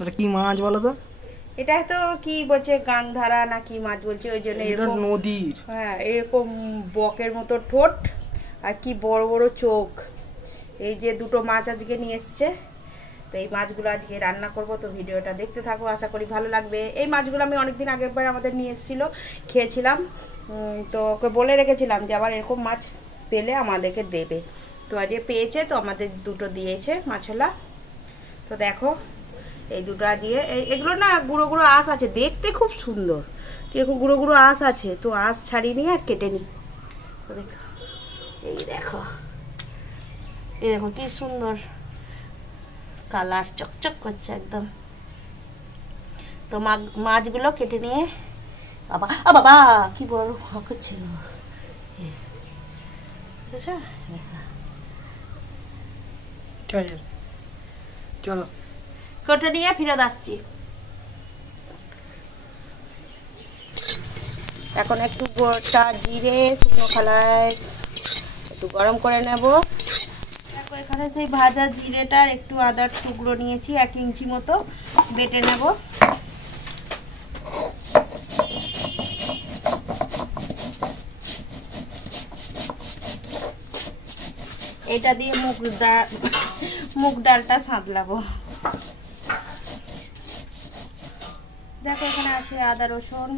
এটা কি মাছ বলো তো? এটা তো কি বলছে গাংধারা না কি মাছ বলছে, ওই জন্য এরকম নদীর। হ্যাঁ, এরকম বকের মতো ঠোঁট আর কি বড় বড় চোখ। এই যে দুটো মাছ আজকে নিয়ে এসছে, তো এই মাছগুলো আজকে রান্না করব। তো ভিডিওটা দেখতে থাকো, আশা করি ভালো লাগবে। এই মাছগুলো আমি অনেকদিন আগে একবার আমাদের নিয়ে এসেছিলো, খেয়েছিলাম। তো ওকে বলে রেখেছিলাম যে আবার এরকম মাছ পেলে আমাদেরকে দেবে। তো আজকে পেয়েছে, তো আমাদের দুটো দিয়েছে মাছলা। তো দেখো এই দুটো দিয়ে এগুলো না গুঁড়ো গুঁড়ো আঁশ আছে, দেখতে খুব সুন্দর, কিরকম গুঁড়ো গুঁড়ো আঁশ আছে। তো আঁশ ছাড়িয়ে নিয়ে আর কেটে নিই। তো দেখো এই দেখো, এই দেখো কি সুন্দর কালার, চকচক করছে একদম। তো মাছগুলো কেটে নিয়ে বাবা বাবা কি বড় হচ্ছে চলো কেটে নিয়ে ফেরত আসছি। এখন একটু গোটা জিরে শুকনো খোলায় একটু গরম করে নেব। দেখো এখানে সেই ভাজা জিরেটার একটু আদার টুকরো নিয়েছি, 1 ইঞ্চি মতো বেটে নেব। এটা দিয়ে মুগ ডালটা সাঁতলাবো। দেখো এখানে আছে আদা রসুন,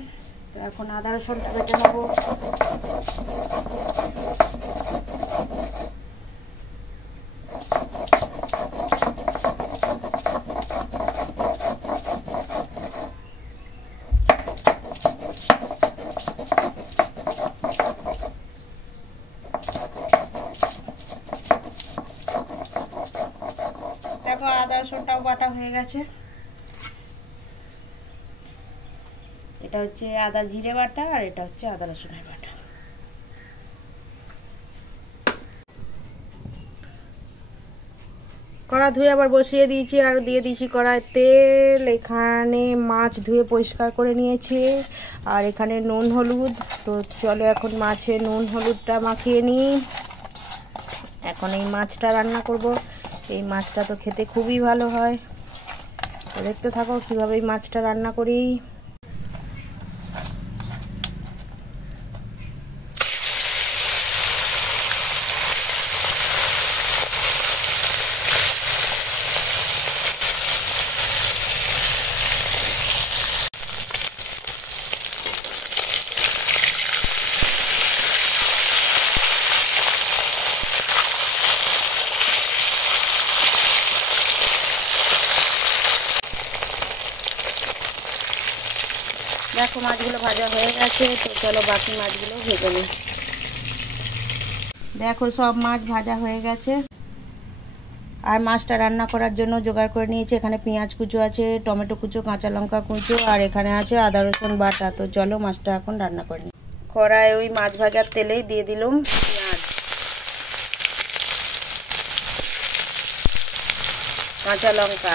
তো এখন আদা রসুনটা বেটে নেব। দেখো আদা রসুনটাও বাটা হয়ে গেছে। এটা হচ্ছে আদা জিরে বাটা আর এটা হচ্ছে আদা রসুনের বাটা। কড়া ধুয়ে আবার বসিয়ে দিয়েছি আর দিয়ে দিয়েছি কড়ায় তেল। এখানে মাছ ধুয়ে পরিষ্কার করে নিয়েছি আর এখানে নুন হলুদ। তো চলো এখন মাছে নুন হলুদটা মাখিয়ে নিই। এখন এই মাছটা রান্না করব। এই মাছটা তো খেতে খুবই ভালো হয়, তো দেখতে থাকো কীভাবে এই মাছটা রান্না করি। দেখো মাছগুলো ভাজা হয়ে গেছে, তো চলো বাকি মাছগুলো ভেজে নিই। দেখো সব মাছ ভাজা হয়ে গেছে। আর মাছটা রান্না করার জন্য জোগাড় করে নিয়েছি। এখানে পেঁয়াজ কুচো আছে, টমেটো কুচো, কাঁচা লঙ্কা কুচো আর এখানে আছে আদা রসুন বাটা। তো চলো মাছটা এখন রান্না করে নিই। কড়ায় ওই মাছ ভাজার তেলেই দিয়ে দিলাম পেঁয়াজ, কাঁচা লঙ্কা।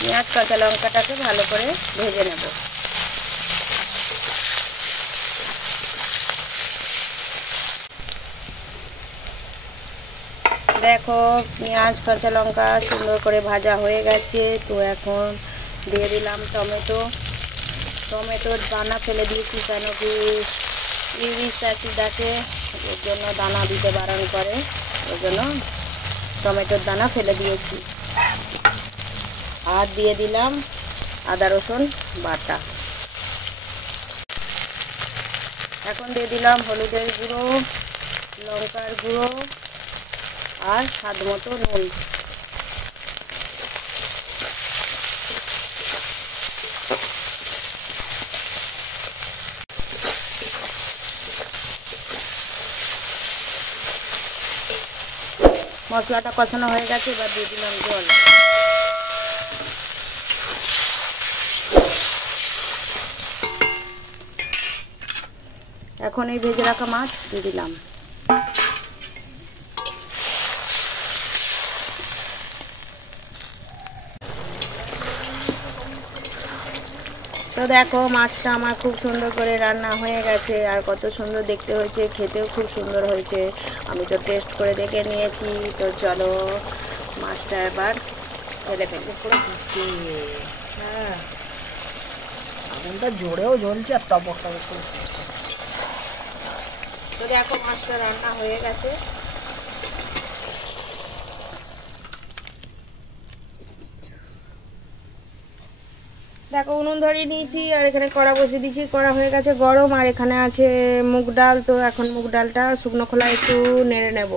পেঁয়াজ কাঁচা লঙ্কাটাকে ভালো করে ভেজে নেব। দেখো পেঁয়াজ কাঁচা লঙ্কা সুন্দর করে ভাজা হয়ে গেছে। তো এখন দিয়ে দিলাম টমেটো। টমেটোর দানা ফেলে দিয়েছি, কেন কি ইউরিক অ্যাসিড আছে, ওর জন্য দানা দিতে বারণ করে, ওই জন্য টমেটোর দানা ফেলে দিয়েছি। আর দিয়ে দিলাম আদা রসুন বাটা। এখন দিয়ে দিলাম হলুদের গুঁড়ো, লঙ্কার গুঁড়ো আর স্বাদ মতো নুন। মশলাটা কষানো হয়ে গেছে, এবার দিয়ে দিলাম জল। এখন এই ভেজে রাখা মাছ দিয়ে দিলাম। তো দেখো মাছটা আমার খুব সুন্দর করে রান্না হয়ে গেছে, আর কত সুন্দর দেখতে হয়েছে, খেতেও খুব সুন্দর হয়েছে। আমি তো টেস্ট করে দেখে নিয়েছি। তো চলো মাছটা এবার ফেলে ফেলে করে ফুটছে। হ্যাঁ আগুনটা জোরেও জ্বলছে আর টপক টপক করে ফুটছে। তো দেখো মাছটা রান্না হয়ে গেছে। দেখো উনুন ধরিয়ে নিয়েছি আর এখানে কড়া বসিয়ে দিয়েছি, কড়া হয়ে গেছে গরম। আর এখানে আছে মুগ ডাল, তো এখন মুগ ডালটা শুকনো খোলায় একটু নেড়ে নেব।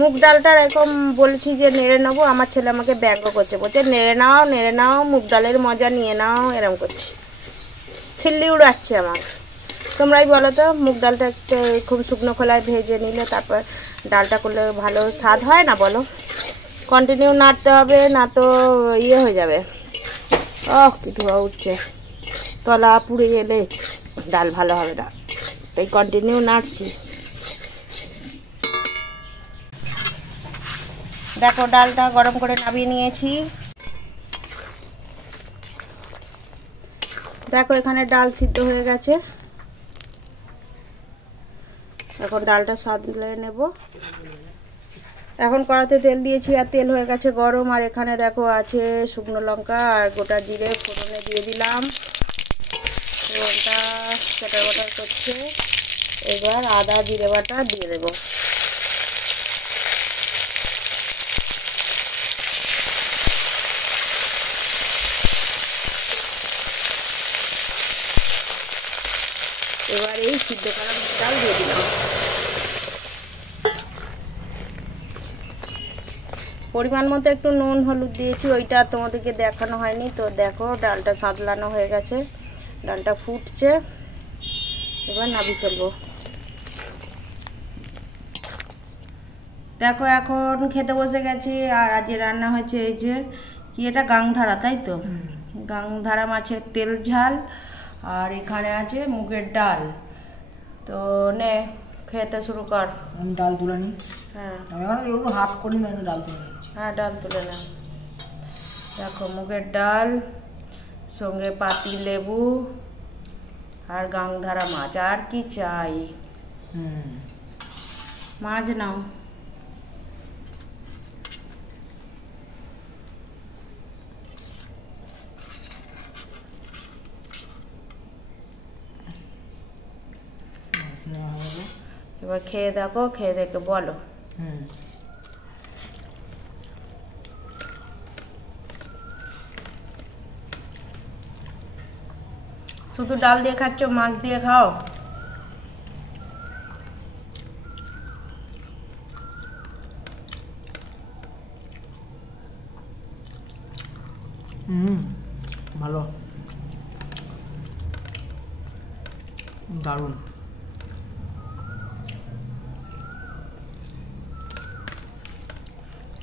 মুগ ডালটা এরকম বলছি যে নেড়ে নেবো, আমার ছেলে আমাকে ব্যঙ্গ করছে, বলছে নেড়ে নাও মুগ ডালের মজা নিয়ে নাও, এরকম করছে, খিল্লি উড়াচ্ছে আমার। তোমরাই বলো তো, মুগ ডালটা একটু খুব শুকনো খোলায় ভেজে নিলে তারপর ডালটা করলে ভালো স্বাদ হয় না বলো? কন্টিনিউ নাড়তে হবে, না তো ইয়ে হয়ে যাবে। কি ধোয়া উঠছে, তলা পুড়ে গেলে ডাল ভালো হবে না, তাই কন্টিনিউ নাড়ছি। দেখো ডালটা গরম করে নামিয়ে নিয়েছি। দেখো এখানে ডাল সিদ্ধ হয়ে গেছে, এখন ডালটা সাদলে নেব। এখন কড়াতে তেল দিয়েছি আর তেল হয়ে গেছে গরম। আর এখানে দেখো আছে শুকনো লঙ্কা আর গোটা জিরে ফোড়নে দিয়ে দিলাম, ফোড়নটা চটার বটার করছে। এবার আদা জিরে বাটা দিয়ে দেবো। এবার এই সিদ্ধ করা ডাল দিয়ে দিলাম। পরিমাণ মতো একটু নুন হলুদ দিয়েছি, ওইটা তোমাদেরকে দেখানো হয়নি। তো দেখো ডালটা সাঁতলানো হয়ে গেছে, ডালটা ফুটছে, এবার নাবি ফেলবো। দেখো এখন খেতে বসে গেছি। আর আজ রান্না হয়েছে এই যে কি, এটা গাংধারা, তাই তো? গাংধারা মাছের তেল ঝাল, আর এখানে আছে মুগের ডাল। তো নে খেতে শুরু কর। আমি ডাল তুলে নিই। হ্যাঁ আমি এখন যেহেতু হাত করি না, আমি ডাল তুলে নিচ্ছি। হ্যাঁ ডাল তুলে না। দেখো মুগের ডাল, সঙ্গে পাতি লেবু আর গাংধারা মাছ, আর কি চাই? মাছ নাও। এবার খেয়ে দেখো, খেয়ে দেখে বলো। শুধু ডাল দিয়ে খাচ্ছ, মাছ দিয়ে খাও। ভালো, দারুণ।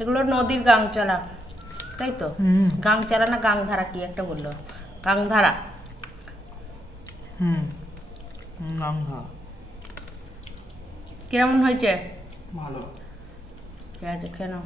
এগুলো নদীর গাংচালা, তাই তো? গাংচালা না গাংধারা, কি একটা বললো, গাংধারা। গাংধারা। কিরকম হয়েছে? ভালো। ঠিক আছে, খেয়ে নাও।